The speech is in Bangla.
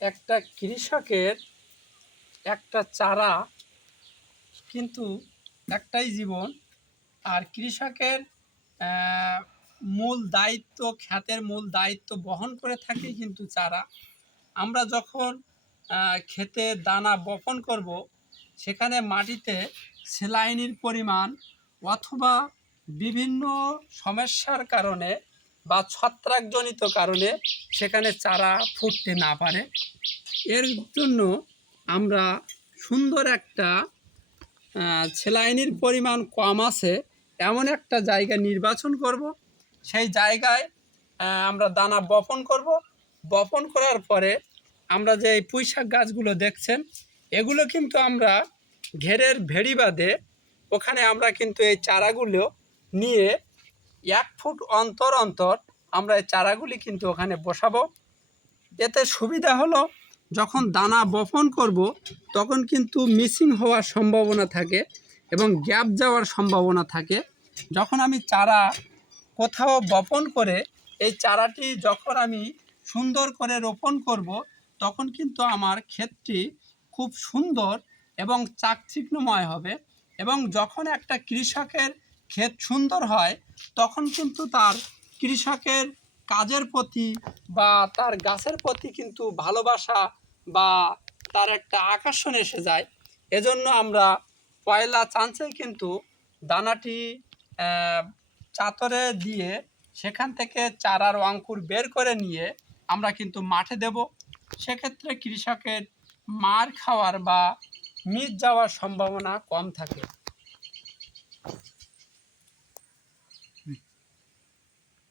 একটা কৃষকের একটা চারা কিন্তু একটাই জীবন। আর কৃষকের মূল দায়িত্ব, খ্যাতের মূল দায়িত্ব বহন করে থাকে কিন্তু চারা। আমরা যখন ক্ষেতে দানা বপন করব, সেখানে মাটিতে সেলাইনির পরিমাণ অথবা বিভিন্ন সমস্যার কারণে বা ছত্রাকজনিত কারণে সেখানে চারা ফুটতে না পারে। এর জন্য আমরা সুন্দর একটা সেলাইনির পরিমাণ কম আছে, এমন একটা জায়গা নির্বাচন করব। সেই জায়গায় আমরা দানা বপন করব। বপন করার পরে আমরা যে এই পুঁইশাক গাছগুলো দেখছেন, এগুলো কিন্তু আমরা ঘেরের ভেড়ি বাদে ওখানে আমরা কিন্তু এই চারাগুলো নিয়ে এক ফুট অন্তর অন্তর আমরা এই চারাগুলি কিন্তু ওখানে বসাবো। এতে সুবিধা হলো যখন দানা বপন করব, তখন কিন্তু মিসিং হওয়ার সম্ভাবনা থাকে এবং গ্যাপ যাওয়ার সম্ভাবনা থাকে। যখন আমি চারা কোথাও বপন করে, এই চারাটি যখন আমি সুন্দর করে রোপণ করব, তখন কিন্তু আমার ক্ষেতটি খুব সুন্দর এবং চাকচিক্যময় হবে এবং যখন একটা কৃষকের ক্ষেত সুন্দর হয়, তখন কিন্তু তার কৃষকের কাজের প্রতি বা তার গাছের প্রতি কিন্তু ভালোবাসা বা তার একটা আকর্ষণ এসে যায়। এজন্য আমরা পয়লা চান্সেই কিন্তু দানাটি চাতরে দিয়ে সেখান থেকে চারার অঙ্কুর বের করে নিয়ে আমরা কিন্তু মাঠে দেব। সেক্ষেত্রে কৃষকের মার খাওয়ার বা মিস যাওয়ার সম্ভাবনা কম থাকে।